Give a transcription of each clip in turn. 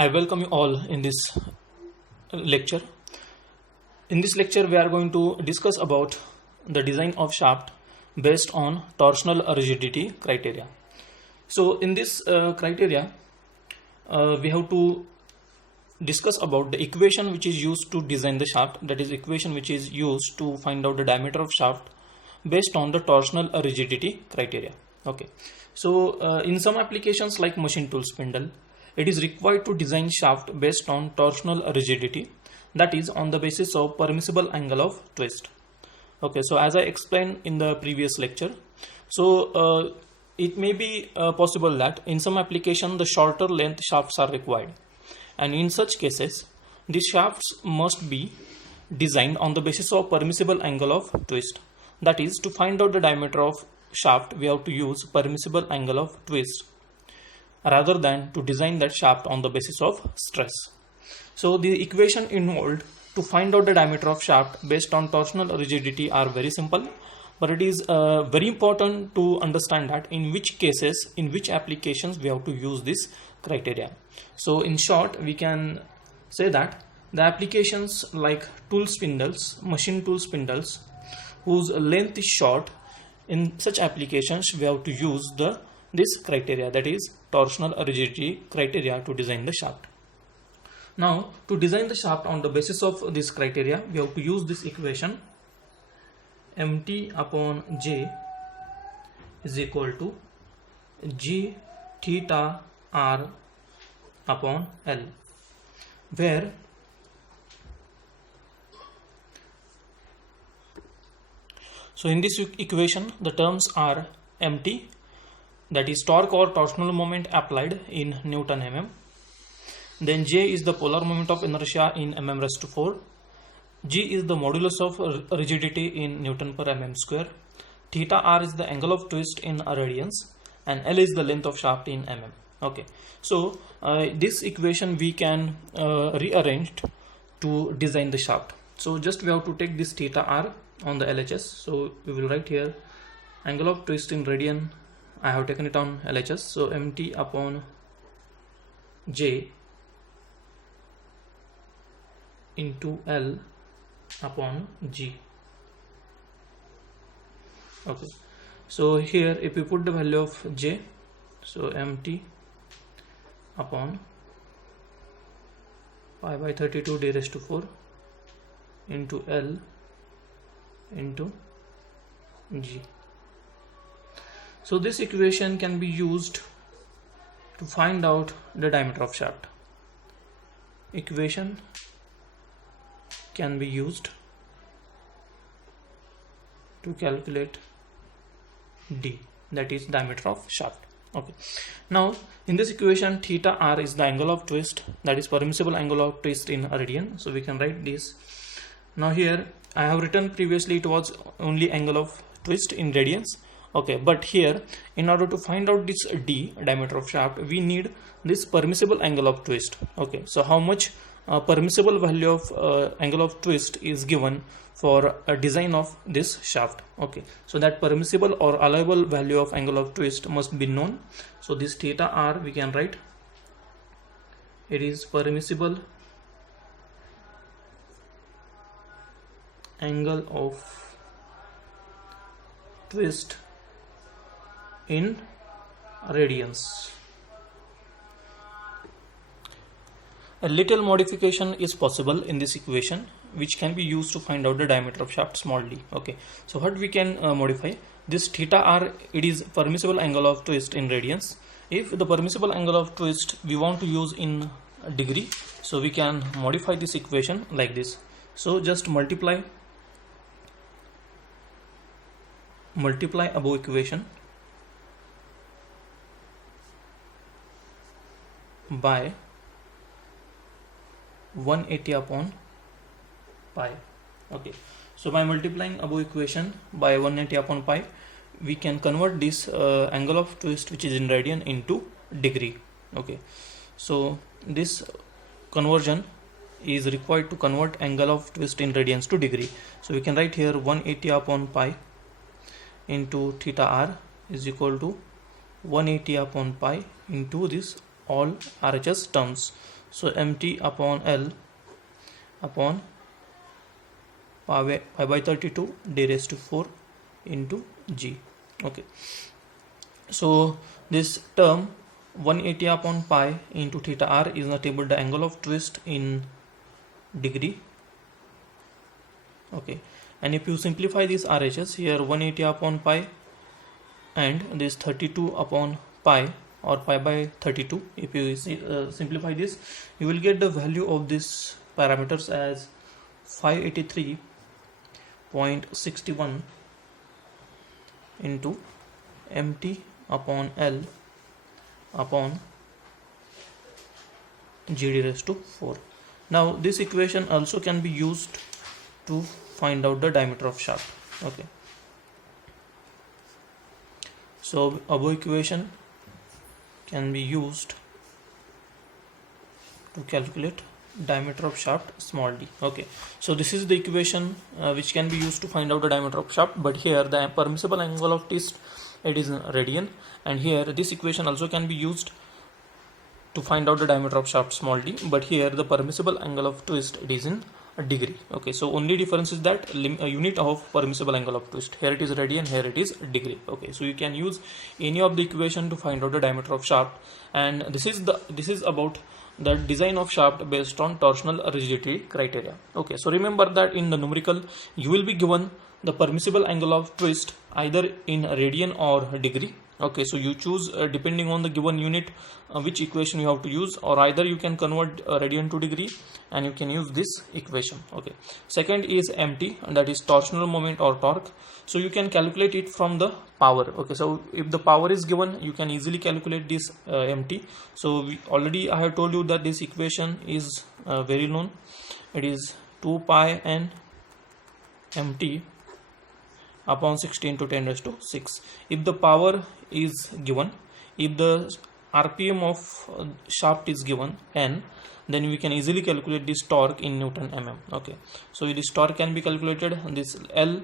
I welcome you all in this lecture. In this lecture, we are going to discuss about the design of shaft based on torsional rigidity criteria. So, in this criteria, we have to discuss about the equation which is used to design the shaft. That is, equation which is used to find out the diameter of shaft based on the torsional rigidity criteria. Okay. So, in some applications like machine tool spindle, it is required to design shaft based on torsional rigidity, that is on the basis of permissible angle of twist. Okay, so as I explained in the previous lecture, so it may be possible that in some application the shorter length shafts are required, and in such cases these shafts must be designed on the basis of permissible angle of twist. That is, to find out the diameter of shaft we have to use permissible angle of twist rather than to design that shaft on the basis of stress. So the equation involved to find out the diameter of shaft based on torsional rigidity are very simple, but it is very important to understand that in which cases, in which applications we have to use this criteria. So in short, we can say that the applications like tool spindles, machine tool spindles whose length is short, in such applications we have to use this criteria, that is torsional rigidity criteria, to design the shaft. Now, to design the shaft on the basis of this criteria, we have to use this equation mt upon j is equal to g theta r upon L, where so in this equation the terms are mt, that is torque or torsional moment applied in Newton mm. Then J is the polar moment of inertia in mm raised to 4. G is the modulus of rigidity in Newton per mm square. Theta R is the angle of twist in radians, and L is the length of shaft in mm. Okay, so this equation we can rearrange to design the shaft. So just we have to take this theta R on the LHS. So we will write here angle of twist in radian. I have taken it on LHS. So mt upon J into L upon G. Okay, so here if we put the value of J, so mt upon pi by 32 d raised to 4 into L into G. So this equation can be used to find out the diameter of shaft. Equation can be used to calculate D, that is diameter of shaft. Okay, now in this equation theta R is the angle of twist, that is permissible angle of twist in radian. So we can write this. Now here I have written previously it was only angle of twist in radians. Okay, but here in order to find out this D, diameter of shaft, we need this permissible angle of twist. Okay, so how much permissible value of angle of twist is given for a design of this shaft. Okay, so that permissible or allowable value of angle of twist must be known. So this theta R we can write, it is permissible angle of twist in radians. A little modification is possible in this equation which can be used to find out the diameter of shaft small d. Okay, so what we can modify, this theta R, it is permissible angle of twist in radians. If the permissible angle of twist we want to use in degree, so we can modify this equation like this. So just multiply above equation by 180 upon pi. Okay, so by multiplying above equation by 180 upon pi, we can convert this angle of twist which is in radian into degree. Okay, so this conversion is required to convert angle of twist in radians to degree. So we can write here 180 upon pi into theta R is equal to 180 upon pi into this all RHS terms. So mt upon L upon pi by 32 d raised to 4 into g. Okay, so this term 180 upon pi into theta r is nothing but the angle of twist in degree. Okay, and if you simplify this RHS here, 180 upon pi and this 32 upon pi or pi by 32, if you simplify this, you will get the value of this parameters as 583.61 into mt upon L upon g d raised to 4. Now this equation also can be used to find out the diameter of shaft. Okay, so above equation can be used to calculate diameter of shaft small d. Okay, so this is the equation which can be used to find out the diameter of shaft, but here the permissible angle of twist, it is in radian, and here this equation also can be used to find out the diameter of shaft small d, but here the permissible angle of twist, it is in degree. Okay, so only difference is that unit of permissible angle of twist, here it is radian, here it is degree. Okay, so you can use any of the equation to find out the diameter of shaft, and this is about the design of shaft based on torsional rigidity criteria. Okay, so remember that in the numerical you will be given the permissible angle of twist either in radian or degree. Okay, so you choose depending on the given unit which equation you have to use, or either you can convert radian to degree and you can use this equation. Okay, second is mt, and that is torsional moment or torque, so you can calculate it from the power. Okay, so if the power is given, you can easily calculate this mt. So already I have told you that this equation is very known. It is 2 pi n mt upon 16 to 10 raised to 6. If the power is given, if the RPM of shaft is given n, then we can easily calculate this torque in Newton mm. Okay, so this torque can be calculated. This L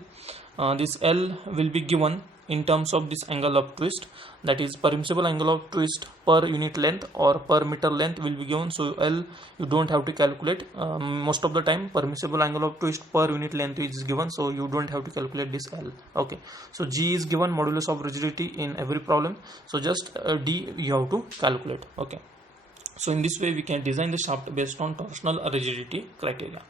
will be given in terms of this angle of twist, that is permissible angle of twist per unit length or per meter length will be given. So L you don't have to calculate, most of the time permissible angle of twist per unit length is given, so you don't have to calculate this L. Okay, so G is given, modulus of rigidity in every problem, so just D you have to calculate. Okay, so in this way we can design the shaft based on torsional rigidity criteria.